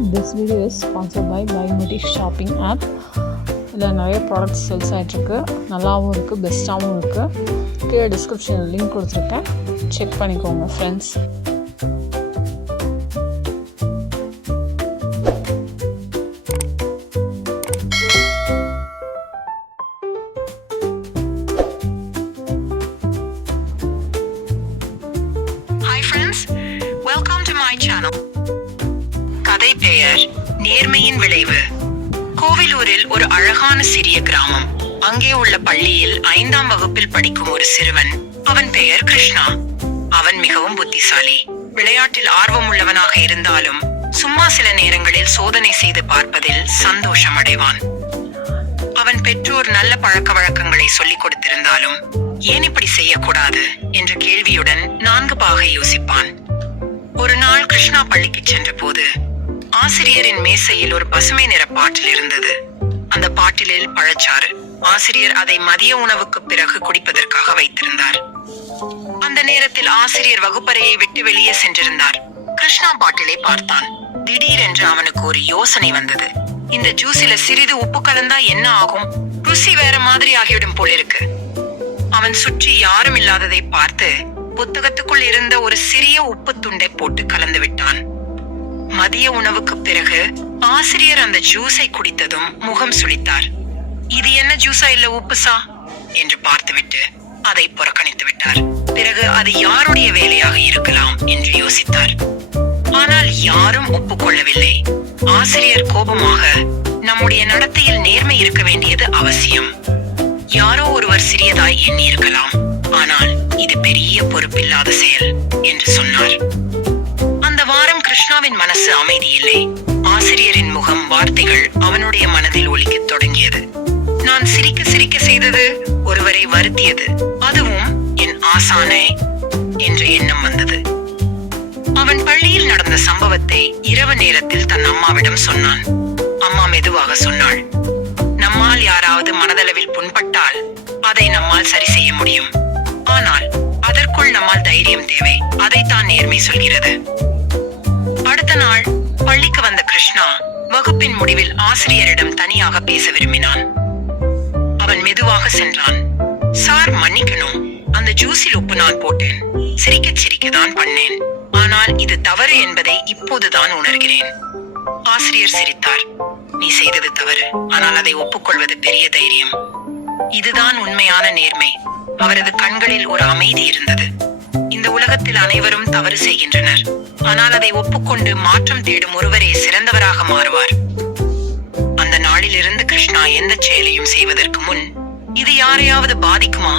This video is sponsored by Buymetic shopping app. இதில் நிறைய products sales ஆகிட்டுருக்கு, நல்லாவும் இருக்குது, பெஸ்ட்டாகவும் இருக்குது. கீழே டிஸ்கிரிப்ஷனில் லிங்க் கொடுத்துருக்கேன், செக் பண்ணிக்கோங்க ஃப்ரெண்ட்ஸ். கதை பெயர் நேர்மையின் விளைவு. கோவிலூரில் ஒரு அழகான சிறிய கிராமம். அங்கே உள்ள பள்ளியில் 5ஆம் வகுப்பில் படிக்கும் ஒரு சிறுவன். அவன் பெயர் கிருஷ்ணா. அவன் மிகவும் புத்திசாலி, விளையாட்டில் ஆர்வம் உள்ளவனாக இருந்தாலும் சும்மா சில நேரங்களில் சோதனை செய்து பார்ப்பதில் சந்தோஷம் அடைவான். அவன் பெற்றோர் நல்ல பழக்க வழக்கங்களை சொல்லிக் கொடுத்திருந்தாலும் ஏன் இப்படி செய்யக்கூடாது என்ற கேள்வியுடன் 4 பாகை யோசிப்பான். ஒரு நாள் கிருஷ்ணா பள்ளிக்கு சென்ற போது ஆசிரியரின் மேசையில் ஒரு பசுமை நிற பாட்டில் இருந்தது. அந்த பாட்டிலில் பழச்சாறு. ஆசிரியர் அதை மதிய உணவுக்கு பிறகு குடிப்பதற்காக வைத்திருந்தார். அந்த நேரத்தில் ஆசிரியர் வகுப்பறையை விட்டு வெளியே சென்றிருந்தார். கிருஷ்ணா பாட்டிலை பார்த்தான். திடீரென்று அவனுக்கு ஒரு யோசனை வந்தது. இந்த ஜூஸில சிறிது உப்பு கலந்தா என்ன ஆகும்? ருசி வேற மாதிரி ஆகிவிடும் போல் இருக்கு. அவன் சுற்றி யாரும் இல்லாததை பார்த்து புத்தகத்துக்குள் இருந்த ஒரு சிறிய உப்பு துண்டை போட்டு கலந்து விட்டான். மதிய உணவுக்கு பிறகு ஆசிரியர் அந்த ஜூஸை குடித்ததும் முகம் சுளித்தார். இது என்ன ஜூஸா இல்ல உப்புசா என்று பார்த்துவிட்டு அதை புறக்கணித்து விட்டார். பிறகு அது யாருடைய வேலையாக இருக்கலாம் என்று யோசித்தார். ஆனால் யாரும் ஒப்புக்கொள்ளவில்லை. ஆசிரியர் கோபமாக, நம்முடைய நடத்தையில் நேர்மை இருக்க வேண்டியது அவசியம். யாரோ ஒருவர் சிறியதாய் எண்ணி இருக்கலாம், ஆனால் இது பெரிய பொறுப்பில்லாத செயல் என்று சொன்னார். அந்த வாரம் கிருஷ்ணாவின் மனசு அமைதி இல்லை. ஆசிரியரின் முகம், வார்த்தைகள் அவனுடைய மனதில் ஒலிக்கத் தொடங்கியது. நான் சிரிக்க சிரிக்க செய்தது ஒருவரை வருத்தியது, அதுவும் என் ஆசானே என்ற எண்ணம் வந்தது. அவன் பள்ளியில் நடந்த சம்பவத்தை இரவு நேரத்தில் தன் அம்மாவிடம் சொன்னான். அம்மா மெதுவாக சொன்னாள், நம்மால் யாராவது மனதளவில் புண்பட்டால் அதை நம்மால் சரி செய்ய முடியும். ஆனால் அதற்குள் நம்மால் தைரியம் தேவை. அதைத்தான் நேர்மை சொல்கிறது. அடுத்த நாள் பள்ளிக்கு வந்த கிருஷ்ணா வகுப்பின் முடிவில் ஆசிரியரிடம் தனியாக பேச விரும்பினான். அவன் மெதுவாக சென்றான். சார், மன்னிக்கணும், அந்த ஜூஸில் உப்பு நான் போட்டேன். சிரிக்க சிரிக்கதான் பண்ணேன். ஆனால் இது தவறு என்பதை இப்போதுதான் உணர்கிறேன். ஆசிரியர் சிரித்தார். நீ செய்தது தவறு, ஆனால் அதை ஒப்புக்கொள்வது பெரிய தைரியம். இதுதான் உண்மையான நேர்மை. அவரது கண்களில் ஒரு அமைதி இருந்தது. இந்த உலகத்தில் அனைவரும் தவறு செய்கின்றனர், ஆனால் அதை ஒப்புக்கொண்டு மாற்றம் தேடும் ஒருவரே சிறந்தவராக மாறுவார். அந்த நாளிலிருந்து கிருஷ்ணா எந்த செயலையும் செய்வதற்கு முன் இது யாரையாவது பாதிக்குமா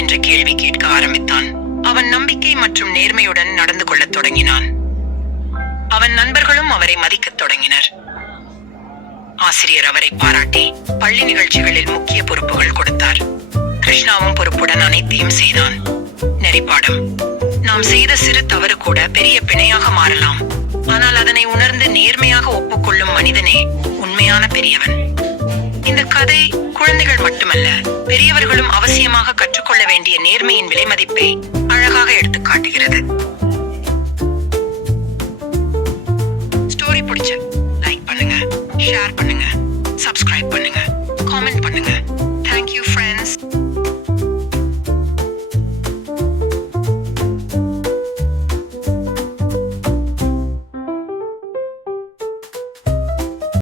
என்ற கேள்வி கேட்க ஆரம்பித்தான். அவன் நம்பிக்கை மற்றும் நேர்மையுடன் நடந்து கொள்ளத் தொடங்கினான். அவன் நண்பர்களும் அவரை மதிக்கத் தொடங்கினர். ஆசிரியர் அவரை பாராட்டி பள்ளி நிகழ்ச்சிகளில் முக்கிய பொறுப்புகள் கொடுத்தார். கிருஷ்ணாவும் பொறுப்புடன் அனைத்தையும் செய்தான். நெறிப்பாடம். நாம் செய்த சிறு தவறு கூட பெரிய பிணையாக மாறலாம், ஆனால் அதனை உணர்ந்து நேர்மையாக ஒப்புக்கொள்ளும் மனிதனே உண்மையான பெரியவன். இந்த கதை குழந்தைகள் மட்டுமல்ல, பெரியவர்களும் அவசியமாக கற்றுக்கொள்ள வேண்டிய நேர்மையின் விலை மதிப்பை அழகாக எடுத்து காட்டுகிறது. ஸ்டோரி பிடிச்ச லைக் பண்ணுங்க, ஷேர் பண்ணுங்க, சப்ஸ்கிரைப் பண்ணுங்க, காமெண்ட் பண்ணுங்க.